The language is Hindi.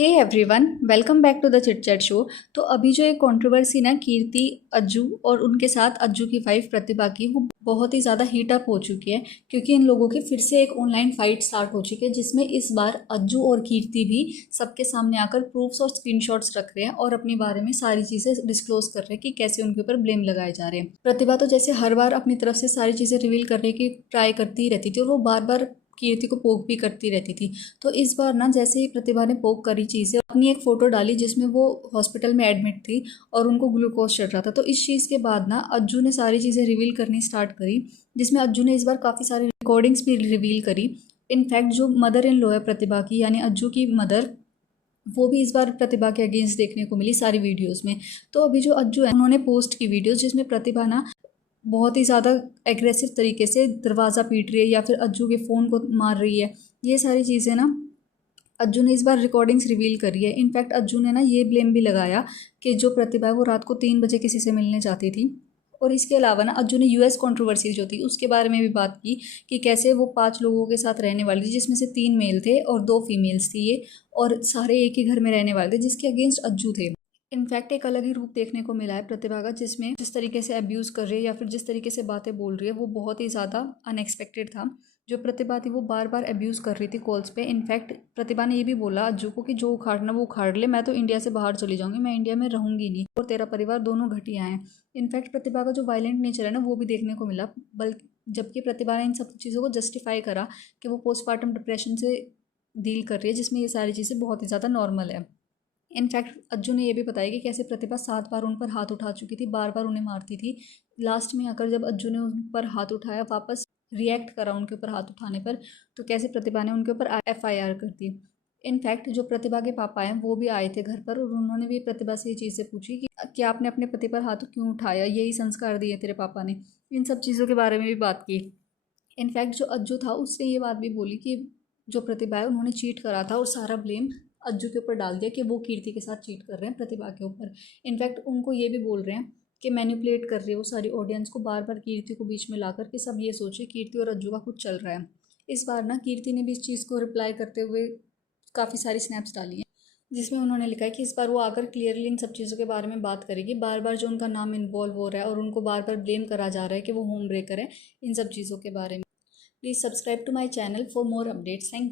Hey everyone, welcome back to the chit chat show. तो अभी जो एक कंट्रोवर्सी ना कीर्ति, अज्जू और उनके साथ अज्जू की वाइफ प्रतिभा की, वो बहुत ही ज़्यादा हीट अप हो चुकी है क्योंकि इन लोगों की फिर से एक ऑनलाइन फाइट स्टार्ट हो चुकी है जिसमें इस बार अज्जू और कीर्ति भी सबके सामने आकर प्रूफ्स और स्क्रीनशॉट्स रख रहे हैं और अपने बारे में सारी चीज़ें डिस्क्लोज कर रहे हैं कि कैसे उनके ऊपर ब्लेम लगाए जा रहे हैं। प्रतिभा तो जैसे हर बार अपनी तरफ से सारी चीज़ें रिवील करने की ट्राई करती ही रहती थी और वो बार बार कीर्ति को पोक भी करती रहती थी। तो इस बार ना जैसे ही प्रतिभा ने पोक करी चीज़ें, अपनी एक फ़ोटो डाली जिसमें वो हॉस्पिटल में एडमिट थी और उनको ग्लूकोज चढ़ रहा था, तो इस चीज़ के बाद ना अज्जू ने सारी चीज़ें रिवील करनी स्टार्ट करी जिसमें अज्जू ने इस बार काफ़ी सारी रिकॉर्डिंग्स भी रिवील करी। इनफैक्ट जो मदर इन लॉ है प्रतिभा की, यानी अज्जू की मदर, वो भी इस बार प्रतिभा के अगेंस्ट देखने को मिली सारी वीडियोस में। तो अभी जो अज्जू है उन्होंने पोस्ट की वीडियोस जिसमें प्रतिभा ना बहुत ही ज़्यादा एग्रेसिव तरीके से दरवाज़ा पीट रही है या फिर अज्जू के फ़ोन को मार रही है। ये सारी चीज़ें ना अज्जू ने इस बार रिकॉर्डिंग्स रिवील करी है। इनफैक्ट अज्जू ने ना ये ब्लेम भी लगाया कि जो प्रतिभा है वो रात को 3 बजे किसी से मिलने जाती थी। और इसके अलावा ना अज्जू ने यूएस कंट्रोवर्सी जो थी उसके बारे में भी बात की कि कैसे वो 5 लोगों के साथ रहने वाली थी जिसमें से 3 मेल थे और 2 फीमेल्स थी ये, और सारे एक ही घर में रहने वाले थे जिसके अगेंस्ट अज्जू थे। इनफैक्ट एक अलग ही रूप देखने को मिला है प्रतिभा का, जिसमें जिस तरीके से अब्यूज़ कर रही है या फिर जिस तरीके से बातें बोल रही है वो बहुत ही ज़्यादा अनएक्सपेक्टेड था। जो प्रतिभा थी वो बार बार अब्यूज़ कर रही थी कॉल्स पे। इनफैक्ट प्रतिभा ने ये भी बोला अज्जू को कि जो उखाड़ना वो उखाड़ ले, मैं तो इंडिया से बाहर चली जाऊंगी, मैं इंडिया में रहूंगी नहीं और तेरा परिवार दोनों घटिया हैं। इनफैक्ट प्रतिभा का जो वायलेंट नेचर है ना वो भी देखने को मिला, बल्कि जबकि प्रतिभा ने इन सब चीज़ों को जस्टिफाई करा कि वो पोस्टमार्टम डिप्रेशन से डील कर रही है जिसमें ये सारी चीज़ें बहुत ही ज़्यादा नॉर्मल है। इनफैक्ट अज्जू ने यह भी बताया कि कैसे प्रतिभा 7 बार उन पर हाथ उठा चुकी थी, बार बार उन्हें मारती थी। लास्ट में आकर जब अज्जू ने उन पर हाथ उठाया, वापस रिएक्ट करा उनके ऊपर हाथ उठाने पर, तो कैसे प्रतिभा ने उनके ऊपर एफआईआर कर दी। इनफैक्ट जो प्रतिभा के पापा हैं वो भी आए थे घर पर और उन्होंने भी प्रतिभा से ये चीज़ें पूछी कि क्या आपने अपने पति पर हाथ क्यों उठाया, यही संस्कार दिए तेरे पापा ने। इन सब चीज़ों के बारे में भी बात की। इनफैक्ट जो अज्जू था उसने ये बात भी बोली कि जो प्रतिभा है उन्होंने चीट करा था और सारा ब्लेम अज्जू के ऊपर डाल दिया कि वो कीर्ति के साथ चीट कर रहे हैं प्रतिभा के ऊपर। इनफैक्ट उनको ये भी बोल रहे हैं कि मैनिपुलेट कर रही है वो सारी ऑडियंस को, बार बार कीर्ति को बीच में लाकर के सब ये सोचे कीर्ति और अज्जू का कुछ चल रहा है। इस बार ना कीर्ति ने भी इस चीज़ को रिप्लाई करते हुए काफ़ी सारी स्नैप्स डाली हैं जिसमें उन्होंने लिखा है कि इस बार वो आकर क्लियरली इन सब चीज़ों के बारे में बात करेगी। बार बार जो उनका नाम इन्वॉल्व हो रहा है और उनको बार बार ब्लेम करा जा रहा है कि वो होम ब्रेकर है, इन सब चीज़ों के बारे में। Please subscribe to my channel for more updates. Thank you.